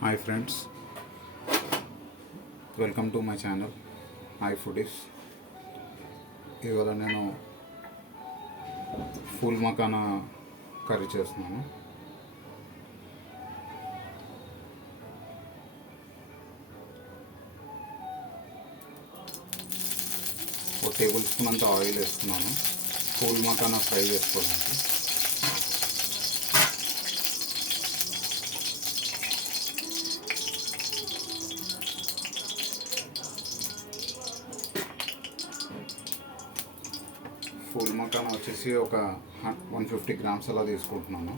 Hi friends, welcome to my channel hi foodies. ఇవాళ నేను ఫూల్ మకానా కర్రీ చేస్తున్నాను. ఒక టేబుల్ స్పూన్ అంత ఆయిల్ వేస్తున్నాను ఫూల్ మకానా ఫ్రై చేసుకోవడానికి. ఫూల్ మకానా వచ్చేసి ఒక 150 గ్రామ్స్ అలా తీసుకుంటున్నాను.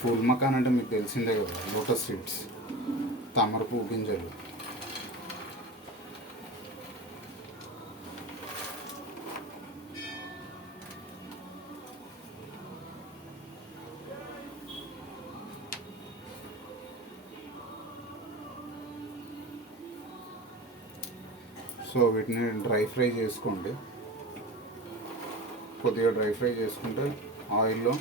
ఫూల్ మకాన్ అంటే మీకు తెలిసిందే కదా, లోటస్ సీడ్స్, తామరపు గింజలు. సో వీటిని డ్రై ఫ్రై చేసుకోండి. కొద్దిగా డ్రై ఫ్రై చేసుకుంటే ఆయిల్లో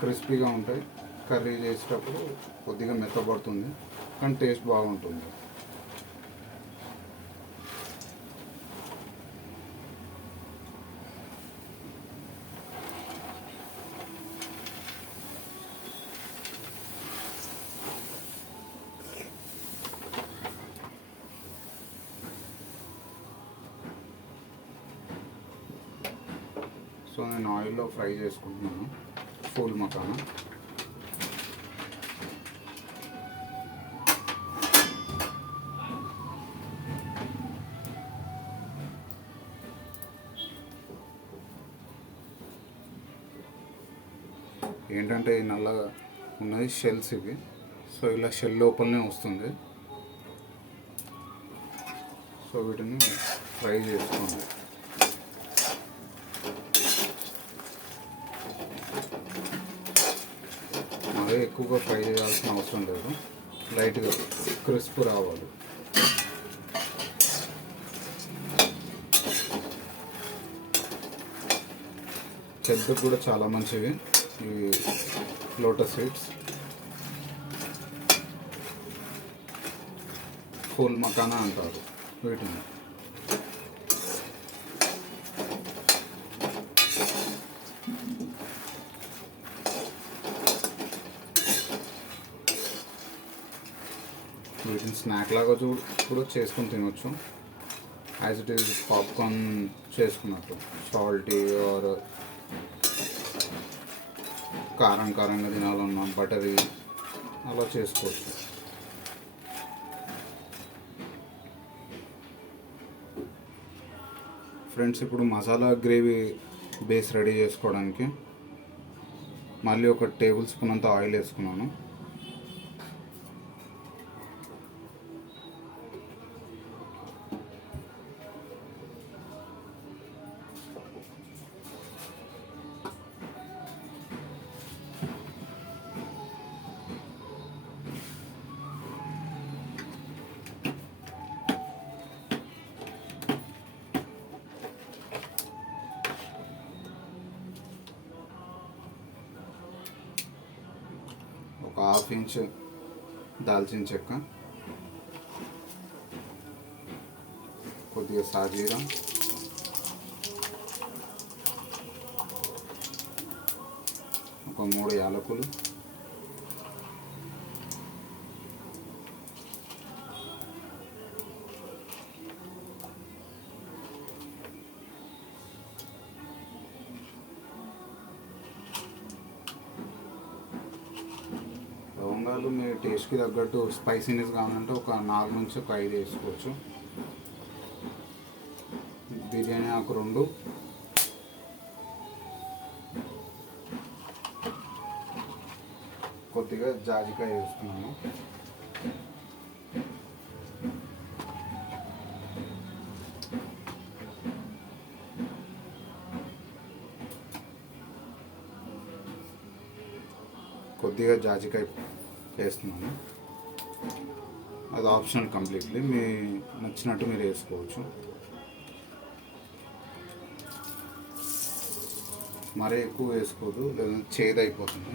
క్రిస్పీగా ఉంటాయి. కర్రీ చేసేటప్పుడు కొద్దిగా మెత్తబడుతుంది, కానీ టేస్ట్ బాగుంటుంది. సో నేను ఆయిల్లో ఫ్రై చేసుకుంటున్నాను ఫూల్ మకానా. ఏంటంటే ఈ నల్లగా ఉన్నది షెల్స్ ఇవి. సో ఇలా షెల్ లోపలనే వస్తుంది. సో వీటిని ఫ్రై చేసుకోండి. అదే ఎక్కువగా ఫ్రై చేయాల్సిన అవసరం లేదు, లైట్గా క్రిస్ప్ రావాలి. హెల్త్కి కూడా చాలా మంచివి ఈ లోటస్ సీడ్స్. ఫూల్ మకానా అంటారు వీటిని. వీటిని స్నాక్ లాగా కూడా చేసుకొని తినవచ్చు, యాజ్ ఇట్ ఈజ్ పాప్కార్న్ చేసుకున్నట్టు. సాల్టీ ఆర్ కారంగా తినాలన్నా బటరీ అలా చేసుకోవచ్చు. ఫ్రెండ్స్, ఇప్పుడు మసాలా గ్రేవీ బేస్ రెడీ చేసుకోవడానికి మళ్ళీ ఒక టేబుల్ స్పూన్ అంత ఆయిల్ వేసుకున్నాను. ఒక 1/2 ఇంచ్ దాల్చిన చెక్క, కొద్దిగా సాజీరా, ఒక 3 యాలకులు, లవంగాలు మీ టేస్ట్కి తగ్గట్టు స్పైసీనెస్ కావాలంటే ఒక 4 నుంచి ఒక 5 వేసుకోవచ్చు. బిర్యానీ ఆకు 2, కొద్దిగా జాజికాయ వేస్తున్నాను. కొద్దిగా జాజికాయ వేస్తున్నాను. అది ఆప్షనల్ కంప్లీట్లీ, మీ నచ్చినట్టు మీరు వేసుకోవచ్చు. మరీ ఎక్కువ వేసుకోదు, లేదంటే చేదు అయిపోతుంది.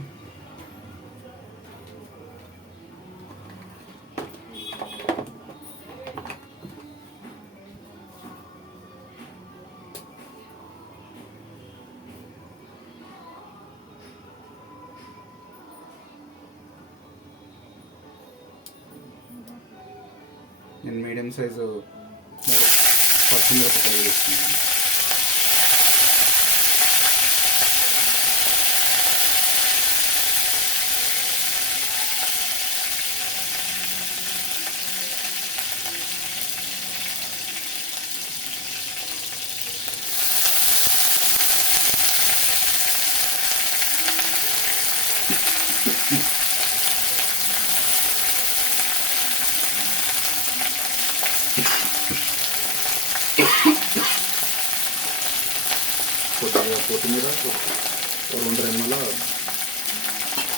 నేను మీడియం సైజు 3 పచ్చిమిరపకాయలు వేస్తున్నాను. కొద్దిగా కొత్తిమీర, 2 రెమ్మల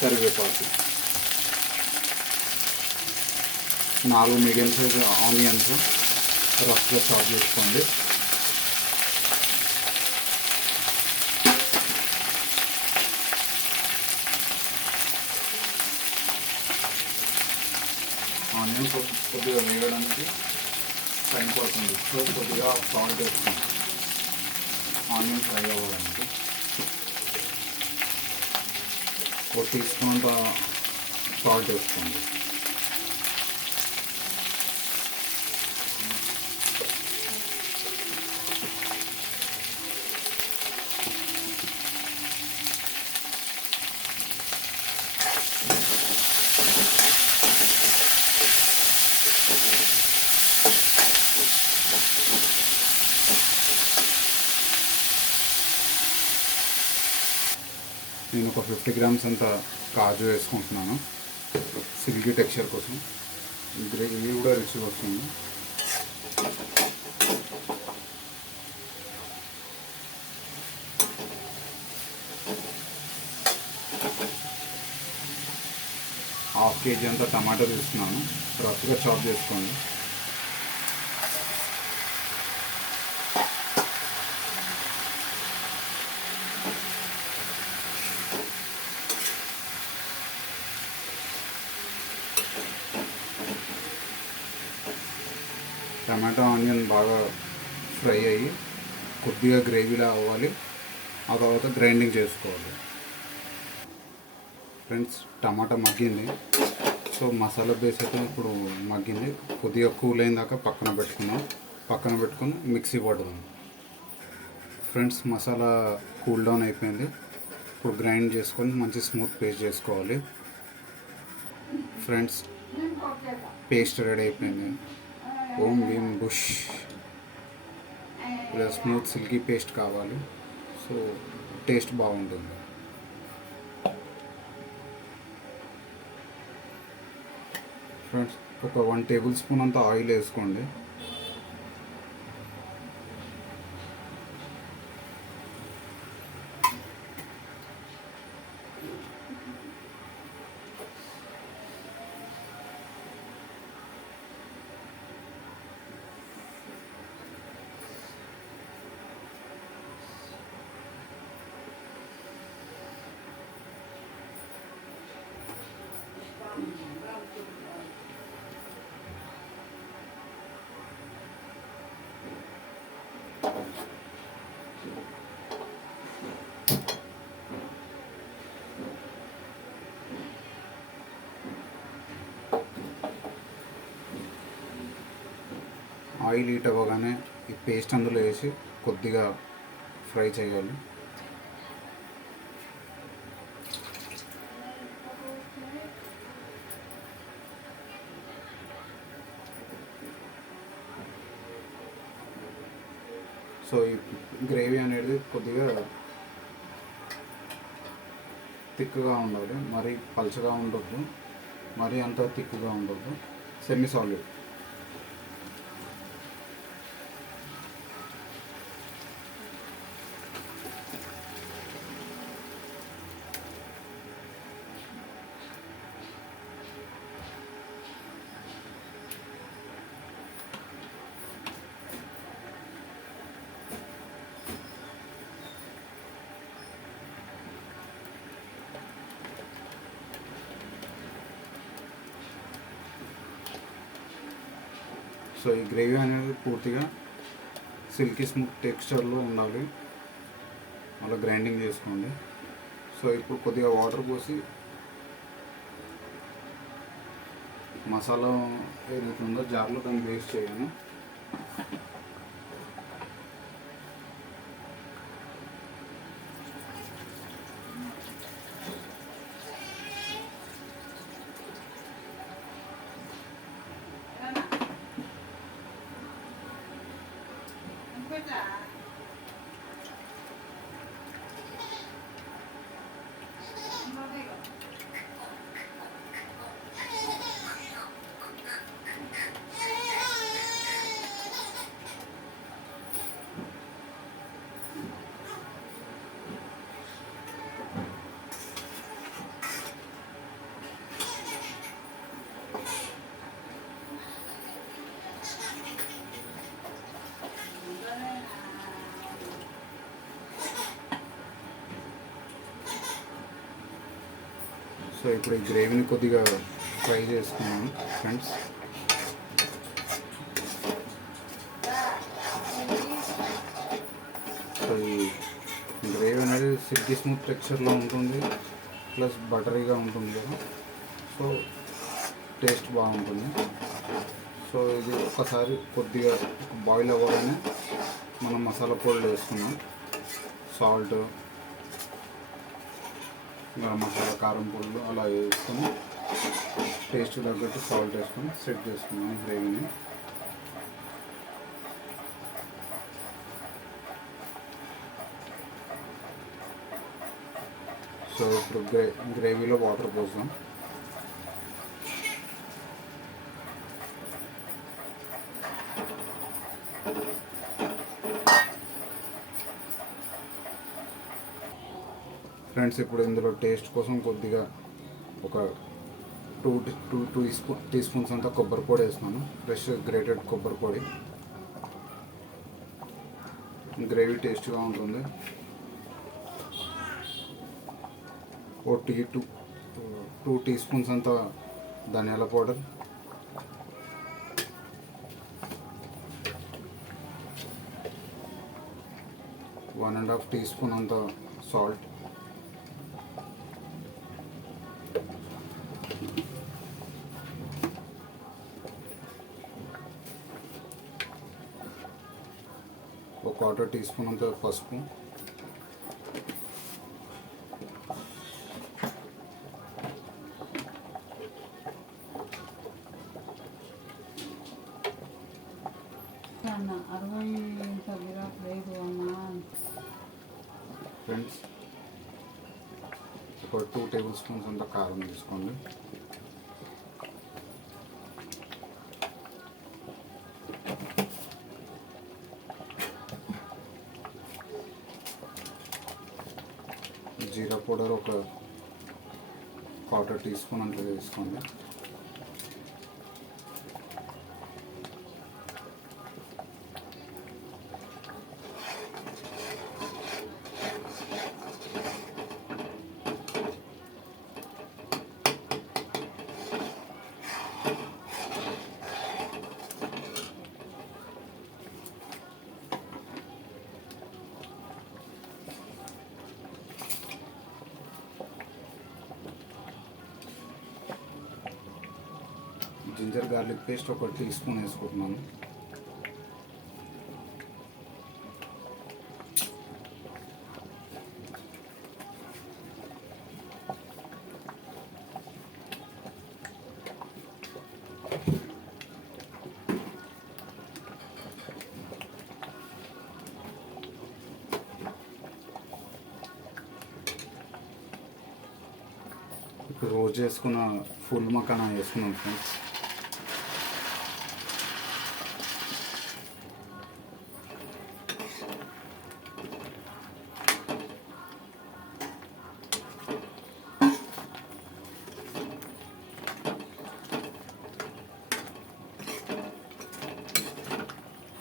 కరివేపాకు, 4 మీడియం సైజ్ ఆనియన్స్ రఫ్గా చాప్ చేసుకోండి. ఆనియన్స్ కొద్దిగా వేయడానికి టైం పడుతుంది, సో కొద్దిగా సాల్ట్ వేసుకోండి ఆనియన్ ఫ్రై అవ్వడానికి. 1 టీ స్పూన్ సాల్ట్ వేసుకోండి. నేను ఒక 50 గ్రామ్స్ అంత కాజు వేసుకుంటున్నాను, సిల్కీ టెక్స్చర్ కోసం. గ్రేవీ కూడా రుచిగా వస్తుంది. ½ కేజీ అంత టమాటా తీసుకున్నాను, రఫ్గా చాప్ చేసుకోండి. టమాటో ఆనియన్ బాగా ఫ్రై అయ్యి కొద్దిగా గ్రేవీలా అవ్వాలి, ఆ తర్వాత గ్రైండింగ్ చేసుకోవాలి. ఫ్రెండ్స్, టమాటా మగ్గింది, సో మసాలా బేస్ అయితే ఇప్పుడు మగ్గింది. కొద్దిగా కూల్ అయిన దాకా పక్కన పెట్టుకుని మిక్సీ పడదాం. ఫ్రెండ్స్, మసాలా కూల్ డౌన్ అయిపోయింది. ఇప్పుడు గ్రైండ్ చేసుకొని మంచి స్మూత్ పేస్ట్ చేసుకోవాలి. ఫ్రెండ్స్, పేస్ట్ రెడీ అయిపోయింది. ఓం భీమ్ బుష్. ఇలా స్మూత్ సిల్కీ పేస్ట్ కావాలి, సో టేస్ట్ బాగుంటుంది. ఫ్రెండ్స్, ఒక 1 టేబుల్ స్పూన్ అంత ఆయిల్ వేసుకోండి. ఆయిల్ హీట్ అవ్వగానే ఈ పేస్ట్ అందులో వేసి కొద్దిగా ఫ్రై చేయాలి. సో ఈ గ్రేవీ అనేది కొద్దిగా థిక్గా ఉండాలి, మరీ పలుచగా ఉండొద్దు, మరీ అంత థిక్గా ఉండొద్దు, సెమీ సాలిడ్. సో ఈ గ్రేవీ అనేది పూర్తిగా సిల్కీ స్మూత్ టెక్స్చర్లో ఉండాలి, అలా గ్రైండింగ్ చేసుకోండి. సో ఇప్పుడు కొద్దిగా వాటర్ పోసి మసాలా ఏదైతే ఉందో జార్లో దాన్ని వేస్ట్ చేయను. సో ఇప్పుడు ఈ గ్రేవీని కొద్దిగా ఫ్రై చేసుకున్నాను ఫ్రెండ్స్. సో ఈ గ్రేవీ అనేది సిల్కీ స్మూత్ టెక్స్చర్లో ఉంటుంది, ప్లస్ బటరీగా ఉంటుంది కదా, సో టేస్ట్ బాగుంటుంది. సో ఇది ఒకసారి కొద్దిగా బాయిల్ అవ్వగానే మనం మసాలా పొడులు వేసుకున్నాం, సాల్ట్, గరం మసాలా, కారం పొడులు అలా వేసుకొని టేస్ట్ తగ్గట్టు సాల్ట్ వేసుకొని సెట్ చేసుకున్నాం గ్రేవీని. సో ఇప్పుడు గ్రేవీలో వాటర్ పోసాం. ఫ్రెండ్స్ ఇప్పుడు ఇందులో టేస్ట్ కోసం కొద్దిగా ఒక టూ టీ స్పూన్స్ అంతా కొబ్బరి పొడి వేస్తున్నాను, ఫ్రెష్ గ్రేటెడ్ కొబ్బరి పొడి. గ్రేవీ టేస్ట్గా ఉంటుంది. ఓ టూ టీ స్పూన్స్ అంతా ధనియాల powder, one and half teaspoon అంత సాల్ట్, ఒక 1/4 టీ స్పూన్ అంత పసుపు, ఫ్రెండ్స్ ఒక 2 టేబుల్ స్పూన్స్ అంత కారం తీసుకోండి. జీరా పౌడర్ ఒక 1/4 టీ స్పూన్ అంత వేసుకోండి. జింజర్ గార్లిక్ పేస్ట్ ఒక టీ స్పూన్ వేసుకుంటున్నాను. ఇప్పుడు రోజు వేసుకున్న ఫుల్ మకానా వేసుకున్నాం ఫ్రెండ్స్.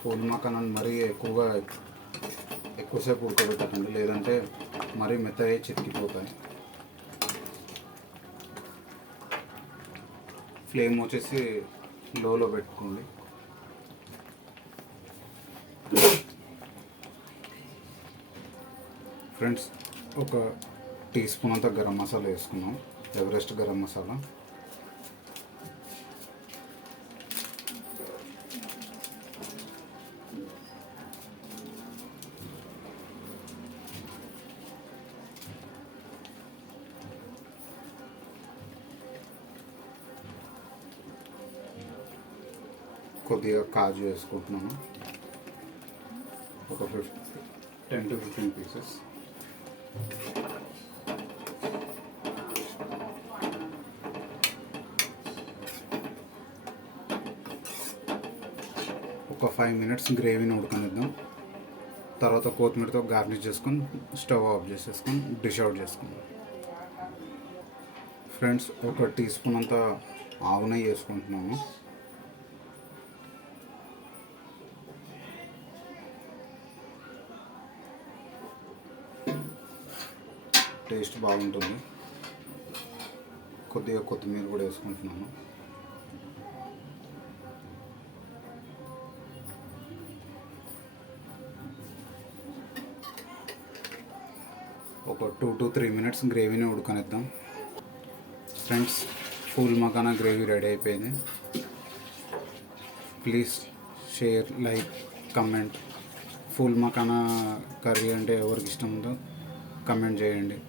ఫుల్ మకానాన్ని మరీ ఎక్కువసేపు ఉడకబెట్టకండి, లేదంటే మరీ మెత్తగా చితికిపోతాయి. ఫ్లేమ్ వచ్చేసి లోలో పెట్టుకోండి. ఫ్రెండ్స్, ఒక టీ స్పూన్ అంతా గరం మసాలా వేసుకున్నాం, ఎవరెస్ట్ గరం మసాలా. కొద్దిగా కాజు వేసుకుంటున్నాను, ఒక 10 to 15 పీసెస్. ఒక 5 minutes గ్రేవీని ఉడకనిద్దాం. తర్వాత కొత్తిమీరతో గార్నిష్ చేసుకొని స్టవ్ ఆఫ్ చేసేసుకొని డిష్ అవుట్ చేసుకుందాం. ఫ్రెండ్స్, ఒక టీ స్పూన్ అంతా ఆవు నెయ్యి వేసుకుంటున్నాను. టేస్ట్ బాగుంటుంది. కొద్దిగా కొత్తిమీర కూడా వేసుకుంటున్నాను. ఒక 2 to 3 minutes గ్రేవీని ఉడకనిద్దాం. Friends, full makhana gravy ready అయిపోయింది. Please share, like, comment. Full makhana curry అంటే ఎవరికి ఇష్టం ఉందో కమెంట్ చేయండి.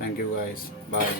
Thank you guys, bye.